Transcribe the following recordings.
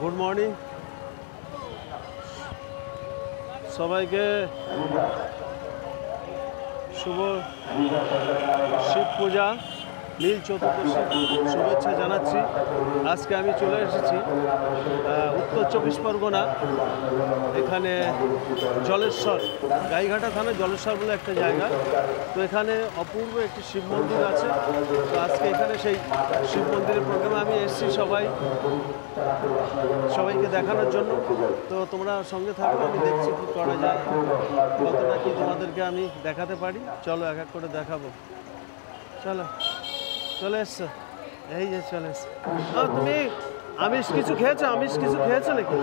Good morning সবাইকে শুভ শিব পূজা নীল চতুর্দশী শুভেচ্ছা জানাচ্ছি। আজকে আমি চলে এসেছি উত্তর চব্বিশ পরগনা, এখানে জলেশ্বর, গাইঘাটা থানায় জলেশ্বর বলে একটা জায়গা। তো এখানে অপূর্ব একটি শিব মন্দির আছে। তো আজকে এখানে সেই শিব মন্দিরের প্রোগ্রামে আমি এসেছি সবাইকে দেখানোর জন্য। তো তোমরা সঙ্গে থাকো, আমি দেখছি কী করা যায়, কতটা কি তোমাদেরকে আমি দেখাতে পারি। চলো এক এক করে দেখাবো। চলো, চলে এসছো, এই যে চলে এসছো। তুমি আমিষ কিছু খেয়েছো? আমিষ কিছু খেয়েছো নাকি?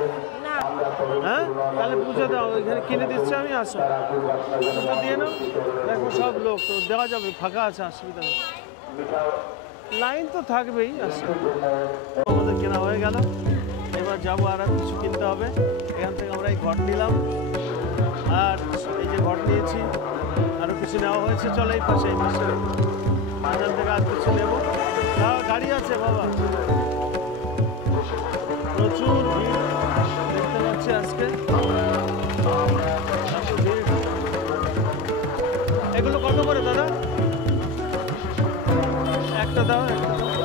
হ্যাঁ, তাহলে পুজো দাও, এখানে কিনে দিচ্ছি আমি। আসো, পুজো দিয়ে নাও। দেখো সব লোক তো দেওয়া যাবে, ফাঁকা আছে, অসুবিধা নেই। লাইন তো থাকবেই। আসো, আমাদের কেনা হয়ে গেল, এবার যাবো আর কিছু কিনতে হবে। এখান থেকে আমরা এই ঘট নিলাম, আর এই যে ঘট নিয়েছি, আরও কিছু নেওয়া হয়েছে। চলো এই পাশে এখান থেকে আর কিছু নেবো। গাড়ি আছে বাবা, প্রচুর ভিড় দেখতে পাচ্ছি আজকে। এগুলো কত করে দাদা? একটা দাও, একটা দাও।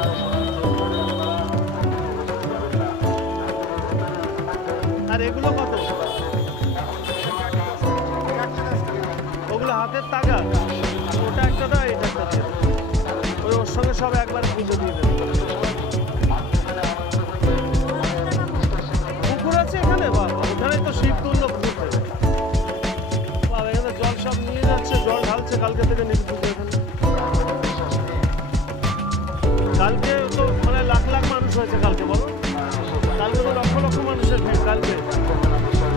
আর এগুলো কত? ওগুলো হাতের তাগা, ওটা একটা দাও, এটা একটা দাও। ওর সঙ্গে সব একবার পুজো দিয়ে দেবে। পুকুর আছে এখানে? বাবা, ওখানে তো শিব তুল্য পুকুর। বাবা, এখানে জল সব নিয়ে যাচ্ছে, জল ঢালছে কালকে থেকে নিয়ে পুজো এখানে। কালকে তো মানে লাখ লাখ মানুষ হয়েছে কালকে, বলো। কালকে তো লক্ষ লক্ষ মানুষের ভিড় কালকে,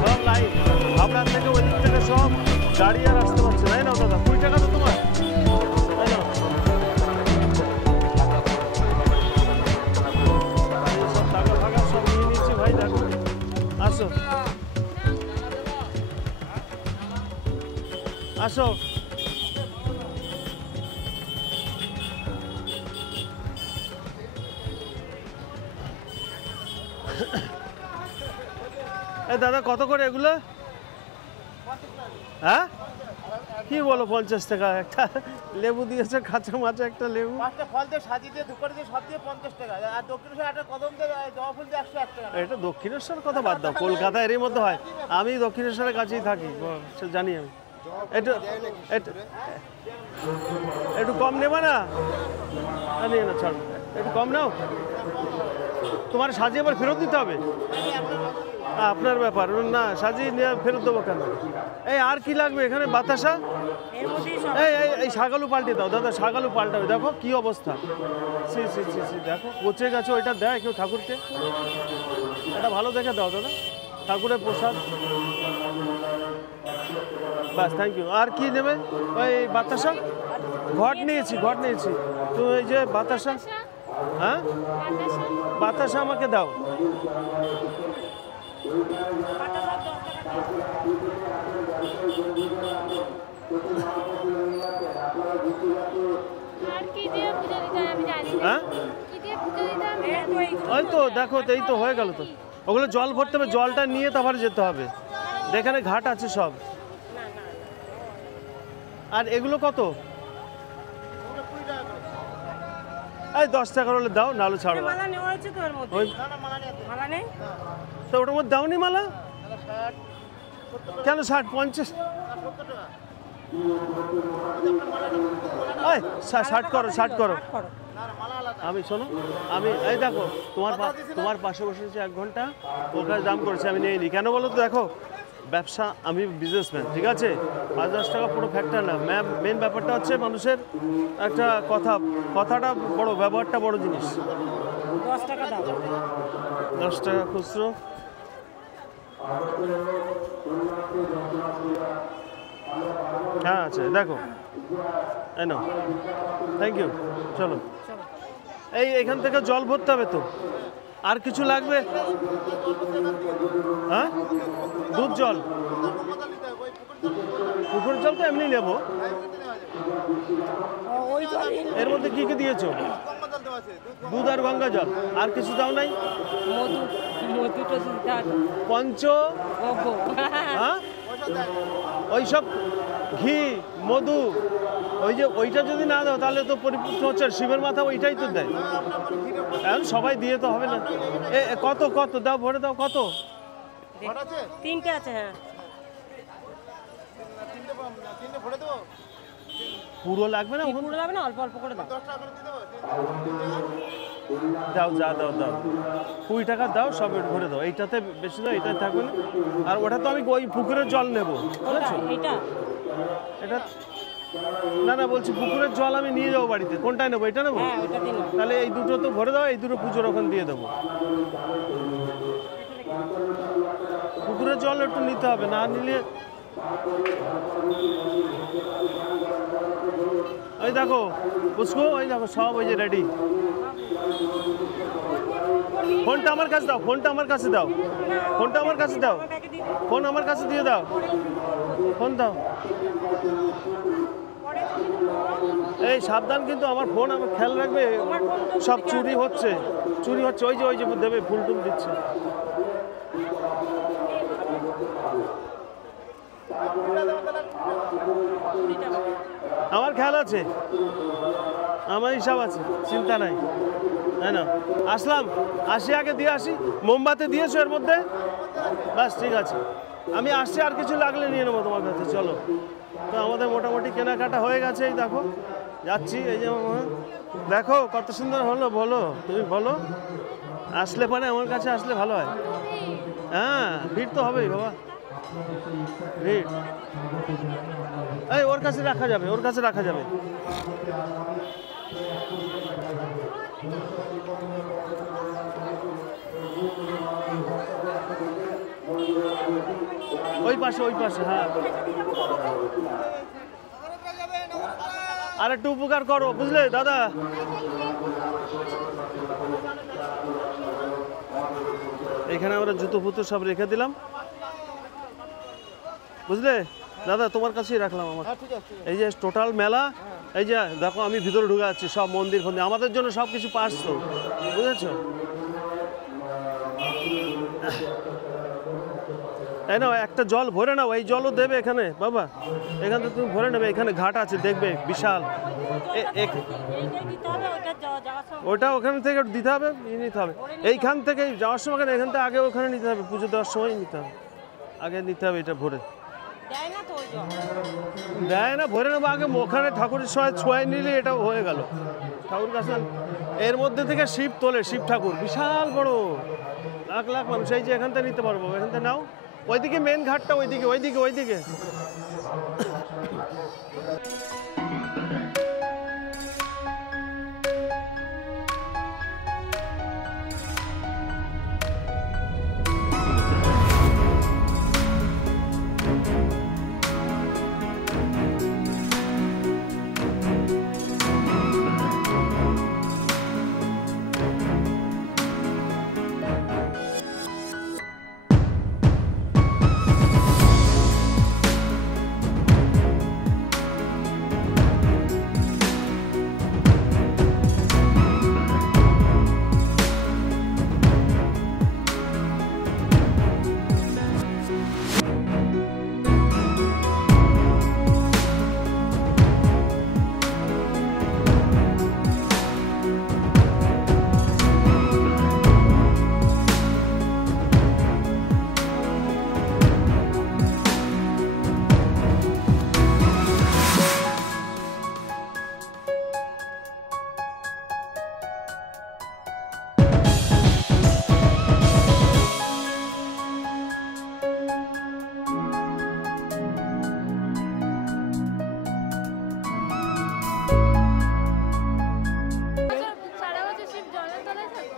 সব লাইন। আপনার থেকে ওই দিক থেকে সব গাড়ি আর আসতে পারছে, তাই না দাদা? 20 টাকা তো তোমার, তাই না? সব টাকা ফাঁকা সব নিয়ে নিচ্ছি ভাই, দেখো। আসো আসো। এই দাদা কত করে এগুলো? হ্যাঁ, কি বলো? 50 টাকা একটা লেবু দিয়েছে, কাঁচা মাছ একটা লেবু। ফল দিয়ে সাজিয়ে দিয়ে ধুকরে দিয়ে সব দিয়ে 50 টাকা। আর দক্ষিণেশ্বর একটা কদম দিয়ে জবা ফুল দিয়ে 101 টাকা। এটা দক্ষিণেশ্বর কথা বাদ দাও, কলকাতা এরই মধ্যে হয়। আমি দক্ষিণেশ্বরের কাছেই থাকি, জানি আমি। একটু কম নেবা না? নিয়ে না, ছাড়ো, একটু কম নাও। তোমার সাজিয়ে আবার ফেরত দিতে হবে? আপনার ব্যাপার না, সাজিয়ে নিয়ে ফেরত দেবো কেন? এই আর কি লাগবে এখানে? বাতাসা, এই শাগালু পাল্টে দাও দাদা, শাগালু পাল্টাবে। দেখো কি অবস্থা, সি সি সি সি, দেখো পচে গেছে। ওইটা দেয় কেউ ঠাকুরকে? এটা ভালো দেখে দাও দাদা, ঠাকুরের প্রসাদ। বাস, থ্যাংক ইউ। আর কি নেবে? ওই বাতাসা, ঘট নিয়েছি, ঘট নিয়েছি। তো এই যে বাতাসা, হ্যাঁ বাতাসা আমাকে দাও। হ্যাঁ, ওই তো দেখো, এই তো হয়ে গেল। তো ওগুলো জল ভরতে হবে, জলটা নিয়ে তারপরে যেতে হবে। এখানে ঘাট আছে সব। আর এগুলো কত? এই 10 টাকা হলে দাও, নাহলে ছাড়ো। তো ওটার মধ্যে দাওনি মালা কেন? 60 50 60 করো, 60 করো। আমি শোনো, আমি এই দেখো তোমার পাশে বসেছি 1 ঘন্টা, ওর কাছে দাম করেছে, আমি নিয়ে নিই। কেন বলো তো? দেখো ব্যবসা, আমি বিজনেসম্যান, ঠিক আছে? 5-10 টাকা পুরো ফ্যাক্টর না। মেন ব্যাপারটা হচ্ছে মানুষের একটা কথাটা বড়, ব্যবহারটা বড় জিনিস। 10 টাকা দাও। 10 টাকা খুচরো। হ্যাঁ আছে, দেখো, এই নাও, থ্যাংক ইউ। চলো, এখান থেকে জল ভরতে হবে তো। আর কিছু লাগবে? হ্যাঁ, দুধ জল, পুকুরের জল তো এমনি নেবো। এর মধ্যে কি কি দিয়েছো? দুধ আর গঙ্গা জল, আর কিছু দাও নাই? মধু পঞ্চ গব্য। হ্যাঁ ওইসব দেয় না। ওইসব ঘি মধু ওই যে ওইটা যদি না দাও তাহলে তো পরিপুষ্ট হচ্ছে আর শিবের মাথা ওইটাই তো দেয়। আপনার কোনো ঘিরে এখন সবাই দিয়ে তো হবে না। কত কত দাও ভরে দাও কত? ঘর আছে? 3টে আছে, হ্যাঁ। তিনটে ভরে দেবো? পুরো লাগবে না? কি পুরো যাবে না, অল্প অল্প করে দাও। 10 টাকা করে দিয়ে দেবো? দাও যা দাও দাও 20 টাকা দাও সব ভরে দাও। এইটাতে বেশি দাও, এটাই থাকবে না। আর ওটা তো আমি ওই পুকুরের জল নেবো বুঝেছো? এইটা এটা না না বলছি পুকুরের জল আমি নিয়ে যাবো বাড়িতে। কোনটায় নেবো? এটা নেবো? হ্যাঁ, ওইটা দিন। তাহলে এই দুটো তো ভরে দাও, এই দুটো পুজোর ওখানে দিয়ে দেবো। পুকুরের জল একটু নিতে হবে, না নিলে ওই দেখো বুঝবো, ওই দেখো সব ওই যে রেডি। ফোনটা আমার কাছে দাও, ফোনটা আমার কাছে দাও, ফোনটা আমার কাছে দাও, ফোন আমার কাছে দিয়ে দাও, ফোন দাও। এই সাবধান কিন্তু আমার ফোন, আমার খেয়াল রাখবে, সব চুরি হচ্ছে, চুরি হচ্ছে। ওই যে দেবে ফুল টুল দিচ্ছে। আমার খেয়াল আছে, আমার হিসাব আছে, চিন্তা নাই, তাই না? আসলাম, আসি আগে দিয়ে আসি। মোমবাতি দিয়েছো এর মধ্যে? বাস ঠিক আছে, আমি আসছি, আর কিছু লাগলে নিয়ে নেবো তোমার কাছে। চলো, তো আমাদের মোটামুটি কেনাকাটা হয়ে গেছে। এই দেখো যাচ্ছি, এই যে দেখো কত সুন্দর হলো। বলো, তুমি বলো। আসলে পরে আমার কাছে আসলে ভালো হয়। হ্যাঁ, ভিড় তো হবেই বাবা, ভিড়। এই ওর কাছে রাখা যাবে, ওর কাছে রাখা যাবে। ওই পাশে, ওই পাশে, হ্যাঁ। আর একটু উপকার করো, বুঝলে দাদা? এখানে আমরা জুতো ফুতো সব রেখে দিলাম, বুঝলে দাদা? তোমার কাছেই রাখলাম আমার। হ্যাঁ ঠিক আছে, ঠিক আছে। এই যে টোটাল মেলা, এই যে দেখো আমি ভিতরে ঢুকে যাচ্ছি, সব মন্দির ফন্দির আমাদের জন্য সব কিছু পাস তো, বুঝেছো? তাই না? একটা জল ভরে নাও, এই জলও দেবে এখানে বাবা, এখান থেকে তুমি ভরে নেবে। এখানে ঘাট আছে দেখবে, বিশাল। ওটা ওখান থেকে দিতে হবে, নিতে হবে এইখান থেকে যাওয়ার সময়। এখান থেকে আগে ওখানে নিতে হবে, পুজো দেওয়ার সময় নিতে হবে, আগে নিতে হবে এটা ভরে। দেয় না, ভরে নেবো আগে। ওখানে ঠাকুরের সময় ছোঁয়ায় নিলে এটা হয়ে গেল। ঠাকুর কাছে এর মধ্যে থেকে শিব তোলে, শিব ঠাকুর বিশাল বড়, লাখ লাখ মানুষ। এই যে এখান থেকে নিতে পারবো, এখান থেকে নাও। ওইদিকে মেন ঘাটটা, ওইদিকে ওইদিকে ওইদিকে।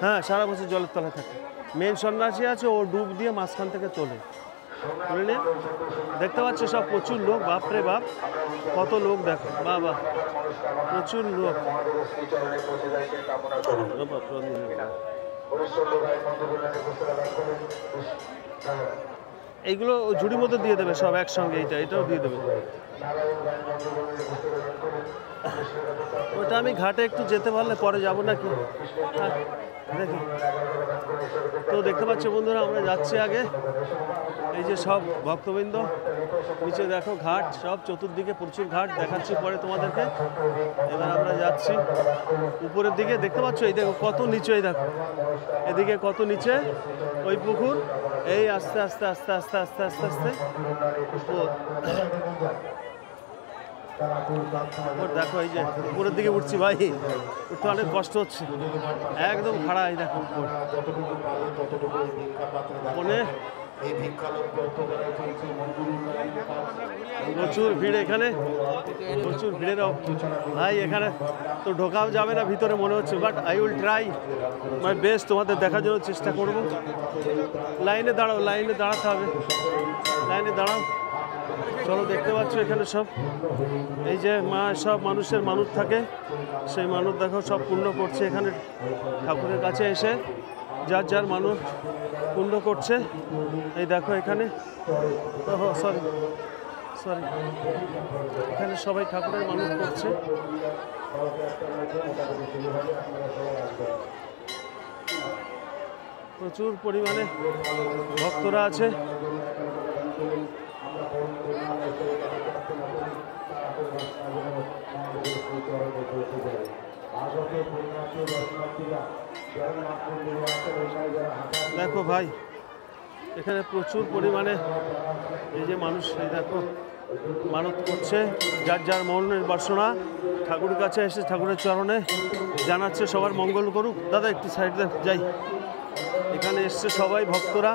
হ্যাঁ, সারা বছর জলের তলায় থাকে। মেন সন্ন্যাসী আছে, ও ডুব দিয়ে মাঝখান থেকে তোলে, বুঝলে? দেখতে পাচ্ছ সব প্রচুর লোক, বাপরে বাপ কত লোক, দেখো বাবা প্রচুর লোক। এইগুলো ঝুড়ির মধ্যে দিয়ে দেবে সব একসঙ্গে, এটাও দিয়ে দেবে। ওটা আমি ঘাটে একটু যেতে পারলে পরে যাবো নাকি। দেখি তো দেখতে পাচ্ছ বন্ধুরা, আমরা যাচ্ছি আগে। এই যে সব ভক্তবৃন্দ, নিচে দেখো ঘাট, সব চতুর্দিকে প্রচুর ঘাট, দেখাচ্ছি পরে তোমাদেরকে। এবার আমরা যাচ্ছি উপরের দিকে, দেখতে পাচ্ছ এই দেখো কত নিচে, এই দেখো এদিকে কত নিচে ওই পুকুর, এই আস্তে আস্তে আস্তে আস্তে আস্তে আস্তে আস্তে দেখো এই যে উপরের দিকে উঠছি ভাই, উঠতে অনেক কষ্ট হচ্ছে, একদম খাড়া। এই দেখো উপর মনে প্রচুর ভিড় এখানে, প্রচুর ভিড়ের ভাই, এখানে তো ঢোকাও যাবে না ভিতরে মনে হচ্ছে, but I will try my best, তোমাদের দেখার জন্য চেষ্টা করব। লাইনে দাঁড়াও, লাইনে দাঁড়াতে হবে, লাইনে দাঁড়াও। চলো, দেখতে পাচ্ছ এখানে সব এই যে মা সব মানুষের মানত থাকে, সেই মানত দেখো সব পূর্ণ করছে এখানে ঠাকুরের কাছে এসে, যার যার মানত পূর্ণ করছে। এই দেখো এখানে, সরি সরি, এখানে সবাই ঠাকুরের মানত করছে। প্রচুর পরিমাণে ভক্তরা আছে। দেখো ভাই, এখানে প্রচুর পরিমাণে এই যে মানুষ, এই দেখো মানত করছে, যার যার মনের বাসনা ঠাকুরের কাছে এসে ঠাকুরের চরণে জানাচ্ছে, সবার মঙ্গল করুক। দাদা একটু সাইড দেন, যাই। এখানে এসছে সবাই ভক্তরা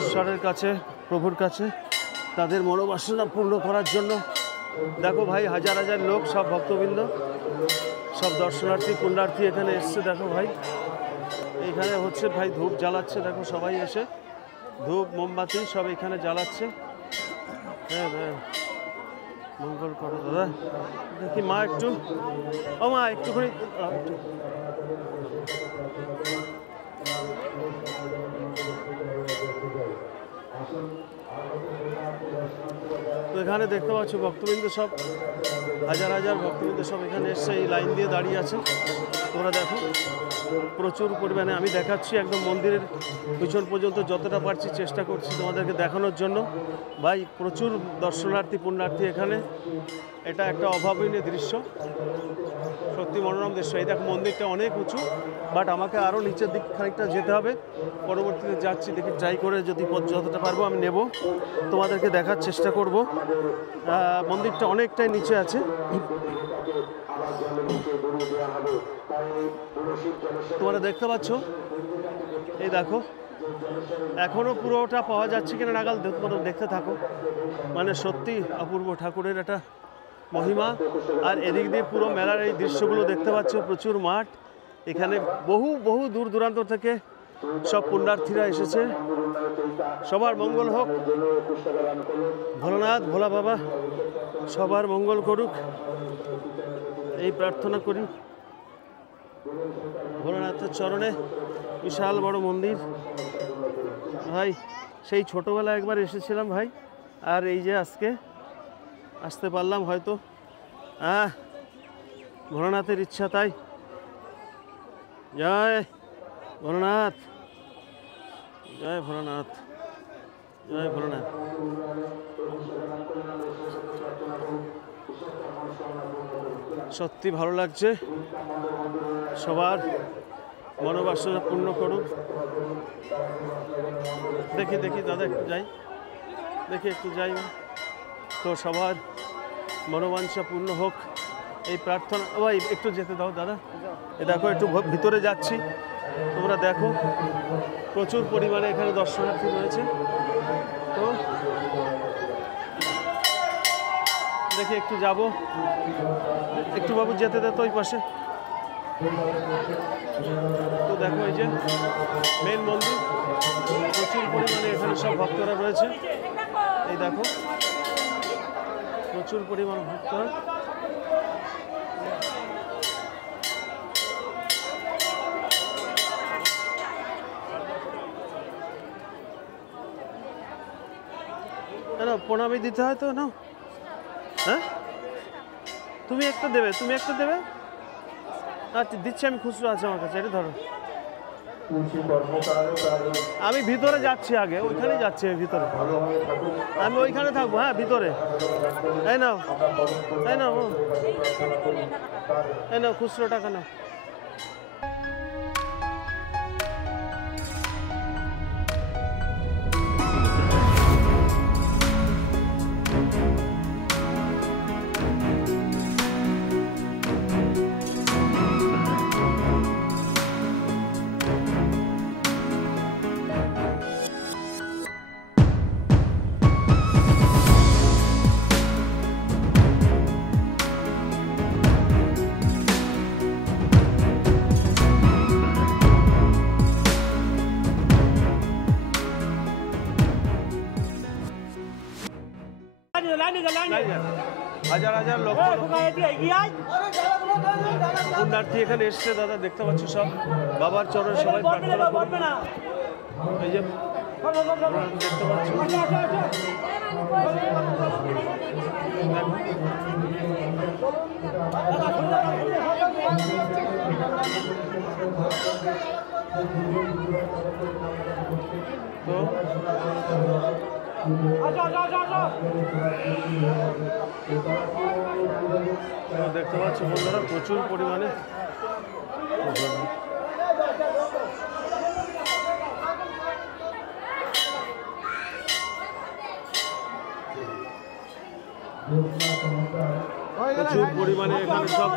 ঈশ্বরের কাছে, প্রভুর কাছে তাদের মনোবাসনা পূর্ণ করার জন্য। দেখো ভাই, হাজার হাজার লোক, সব ভক্তবৃন্দ, সব দর্শনার্থী পুণ্যার্থী এখানে এসছে। দেখো ভাই, এইখানে হচ্ছে ভাই ধূপ জ্বালাচ্ছে, দেখো সবাই এসে ধূপ মোমবাতি সব এখানে জ্বালাচ্ছে। হ্যাঁ হ্যাঁ, মঙ্গল করো দাদা। দেখি মা একটু, ও মা একটুখানি, তো এখানে দেখতে পাচ্ছ ভক্তবৃন্দ সব, হাজার হাজার ভক্তবৃন্দ সব এখানে এসে এই লাইন দিয়ে দাঁড়িয়ে আছে। তোমরা দেখো প্রচুর পরিমাণে, আমি দেখাচ্ছি একদম মন্দিরের পিছন পর্যন্ত যতটা পারছি চেষ্টা করছি তোমাদেরকে দেখানোর জন্য। ভাই প্রচুর দর্শনার্থী পুণ্যার্থী এখানে, এটা একটা অভাবনীয় দৃশ্য, সত্যি মনোরম দৃশ্য। এই দেখো মন্দিরটা অনেক উঁচু, বাট আমাকে আরও নিচের দিক খানিকটা যেতে হবে, পরবর্তীতে যাচ্ছি, দেখি ট্রাই করে যদি যতটা পারবো আমি নেব, তোমাদেরকে দেখার চেষ্টা করব। মন্দিরটা অনেকটাই নিচে আছে, তোমরা দেখতে পাচ্ছ। এই দেখো এখনও পুরোটা পাওয়া যাচ্ছে কিনা নাগাল, তোমরা দেখতে থাকো। মানে সত্যি অপূর্ব ঠাকুরের একটা মহিমা। আর এদিক দিয়ে পুরো মেলার এই দৃশ্যগুলো দেখতে পাচ্ছ, প্রচুর মাঠ, এখানে বহু বহু দূর দূরান্ত থেকে সব পুণ্যার্থীরা এসেছে। সবার মঙ্গল হোক, ভোলানাথ ভোলা বাবা সবার মঙ্গল করুক, এই প্রার্থনা করি। ভোলানাথের চরণে বিশাল বড় মন্দির ভাই, সেই ছোটোবেলায় একবার এসেছিলাম ভাই, আর এই যে আজকে আসতে পারলাম হয়তো, ভোলানাথের ইচ্ছা তাই। জয় ভোলানাথ, জয় ভোলানাথ, জয় ভোলানাথ। সত্যি ভালো লাগছে, সবার মনোবাসনা পূর্ণ করুক। দেখি দেখি দাদা একটু যাই, দেখি একটু যাই, তো সবার মনোবাঞ্ছা পূর্ণ হোক এই প্রার্থনা। ভাই একটু যেতে দাও দাদা, এ দেখো একটু ভিতরে যাচ্ছি, তোমরা দেখো প্রচুর পরিমাণে এখানে দর্শনার্থী রয়েছে। তো দেখি একটু যাব, একটু বাবু যেতে দে তো ওই পাশে। তো দেখো এই যে মেন মন্দির, প্রচুর পরিমাণে এখানে সব ভক্তরা রয়েছে। এই দেখো প্রচুর পরিমাণ ভক্তরা। না প্রণামী দিতে হয় তো না, হ্যাঁ তুমি একটা দেবে, তুমি একটা দেবে। আচ্ছা দিচ্ছি আমি, খুচরো আছে আমার কাছে, এটা ধরো। আমি ভিতরে যাচ্ছি আগে, ওইখানেই যাচ্ছি আমি ভিতরে। আমি ওইখানে থাকবো, হ্যাঁ ভিতরে। এই নাও, এই নাও, এই নাও খুচরো টাকা নাও। হাজার হাজার লোক পুণ্যার্থী এখানে এসছে দাদা, দেখতে পাচ্ছ সব বাবার চরণে সবাই প্রার্থনা করবে। এই যে দেখতে পাচ্ছ, তো দেখতে পাচ্ছ বন্ধুরা প্রচুর পরিমাণে এখানে সব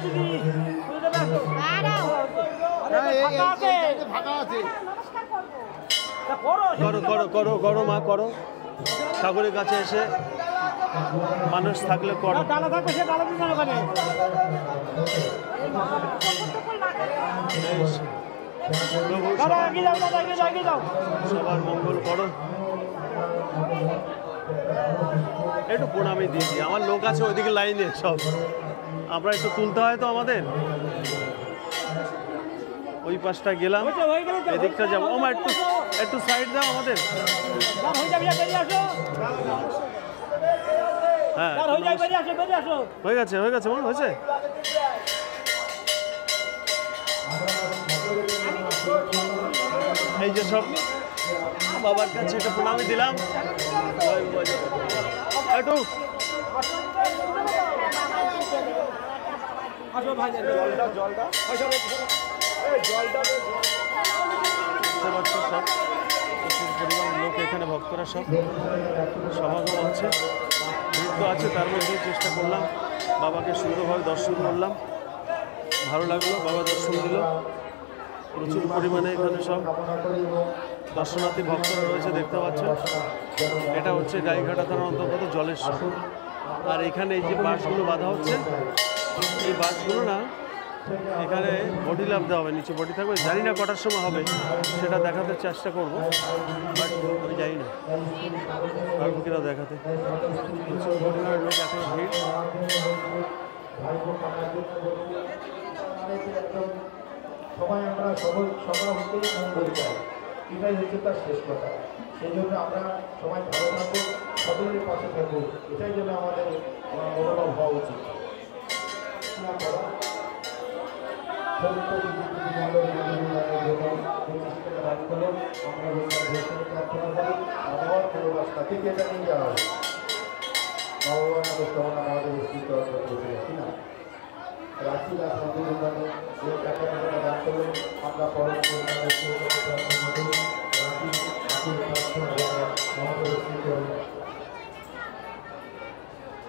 করো করো করো করো মা করো, ঠাকুরের কাছে এসে মানুষ থাকলে করো। সবার মঙ্গল করো। একটু প্রণামী দিয়েছি, আমার লোক আছে ওইদিকে লাইনে সব, আমরা একটু তুলতে হয় তো আমাদের। ওই পাশটা গেলাম, এদিকটা যাবো। ও মা একটু একটু সাইড দাও আমাদের। হ্যাঁ হয়ে গেছে হয়ে গেছে মনে হয়েছে। এই যে সব বাবার কাছে একটা প্রণামী দিলাম। একটু সব পরিমাণ লোক এখানে, ভক্তরা সব সমাগম আছে, ভিড় তো আছে, তার মধ্যে চেষ্টা করলাম বাবাকে সুন্দরভাবে দর্শন করলাম। ভালো লাগলো, বাবা দর্শন দিল। প্রচুর পরিমাণে এখানে সব দর্শনার্থী ভক্তরা রয়েছে, দেখতে পাচ্ছেন। এটা হচ্ছে গাইঘাটা থানার অন্তর্গত জলেশ্বর। আর এখানে এই যে বাসগুলো বাঁধা হচ্ছে, এই বাসগুলো না এখানে বডি লাভ দেওয়া হবে, নিচে বডি থাকবে। জানি না কটার সময় হবে, সেটা দেখাতে চেষ্টা করবো, বাট আমি জানি না পারবো কিনা দেখাতে। প্রচুর পরিমাণের লোক এখন ভিড়। সবাই আমরা সবাই হতেই মঙ্গল চাই, এটাই হচ্ছে তার শেষ কথা। সেই জন্য আমরা সবাই ভালো থাকবো, সকলের পাশে থাকবো, এটাই জন্য আমাদের মনোভাব হওয়া উচিত।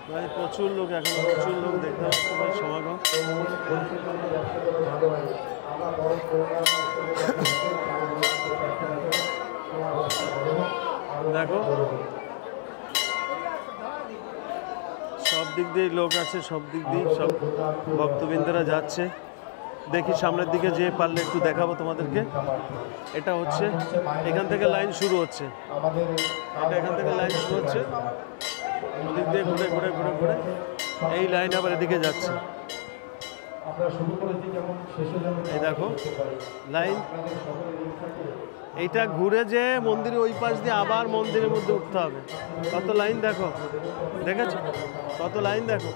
ভাই প্রচুর লোক, এখন প্রচুর লোক দেখতে পাচ্ছি ভাই সমাগম। দেখো সব দিক দিয়ে লোক আছে, সব দিক দিয়ে সব ভক্তবৃন্দরা যাচ্ছে। দেখি সামনের দিকে যে পারলে একটু দেখাবো তোমাদেরকে। এটা হচ্ছে এখান থেকে লাইন শুরু হচ্ছে, এটা এখান থেকে লাইন শুরু হচ্ছে, ওদিক দিয়ে ঘুরে ঘুরে ঘুরে ঘুরে এই লাইন আবার এদিকে যাচ্ছে। এই দেখো লাইন, এইটা ঘুরে যে মন্দিরের ওই পাশ দিয়ে আবার মন্দিরের মধ্যে উঠতে হবে। কত লাইন দেখো, দেখেছো কত লাইন দেখো।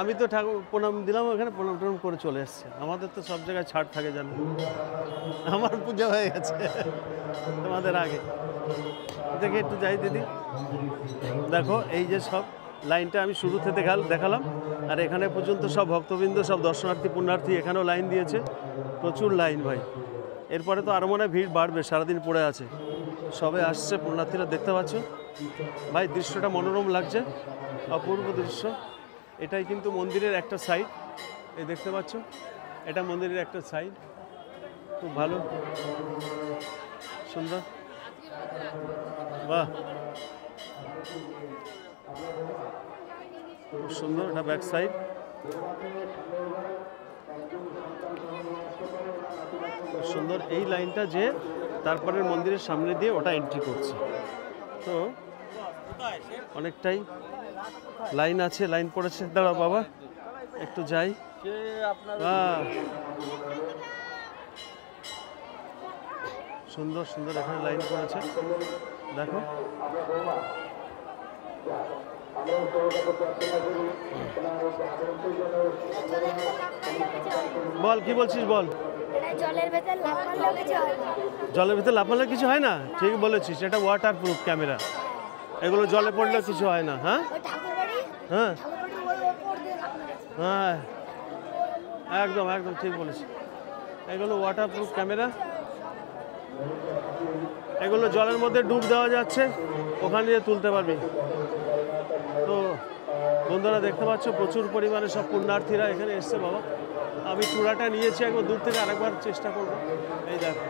আমি তো ঠাকুর প্রণাম দিলাম, ওখানে প্রণাম টনাম করে চলে এসেছি। আমাদের তো সব জায়গায় ছাড় থাকে জানো। আমার পুজো হয়ে গেছে তোমাদের আগে। দেখে একটু যাই দিদি, দেখো এই যে সব লাইনটা আমি শুরু থেকে দেখালাম, আর এখানে পর্যন্ত সব ভক্তবৃন্দ, সব দর্শনার্থী পুণ্যার্থী এখানেও লাইন দিয়েছে, প্রচুর লাইন ভাই। এরপরে তো আরও মনে হয় ভিড় বাড়বে, সারাদিন পড়ে আছে, সবে আসছে পুণ্যার্থীরা, দেখতে পাচ্ছ ভাই দৃশ্যটা মনোরম লাগছে, অপূর্ব দৃশ্য। এটাই কিন্তু মন্দিরের একটা সাইড, এই দেখতে পাচ্ছ, এটা মন্দিরের একটা সাইড, খুব ভালো, সুন্দর, বাহ খুব সুন্দর। এটা ব্যাক সাইড, খুব সুন্দর। এই লাইনটা যে তারপরে মন্দিরের সামনে দিয়ে ওটা এন্ট্রি করছে, তো অনেকটাই লাইন আছে, লাইন পড়েছে। দাঁড়াও বাবা একটু যাই। সুন্দর সুন্দর এখানে লাইন পড়েছে, দেখো। বল কি বলছিস বল। জলের ভেতর লাফ মারলেও কিছু হয় না। জলের ভিতরে লাফ মারলে কিছু হয় না, ঠিক বলেছিস, এটা ওয়াটার প্রুফ ক্যামেরা, এগুলো জলে পড়লেও কিছু হয় না। হ্যাঁ ওই ঠাকুর বাড়ি, হ্যাঁ ঠাকুর বাড়ির ওই ওপর দিয়ে লাফ মেরেছে। হ্যাঁ একদম একদম ঠিক বলেছিস, এগুলো ওয়াটার প্রুফ ক্যামেরা, এগুলো জলের মধ্যে ডুব দেওয়া যাচ্ছে, ওখানে দিয়ে তুলতে পারবি। তো বন্ধুরা দেখতে পাচ্ছ প্রচুর পরিমাণে সব পুণ্যার্থীরা এখানে এসছে বাবা। আমি চূড়াটা নিয়েছি, একবার দূর থেকে আরেকবার চেষ্টা করবো। এই দেখো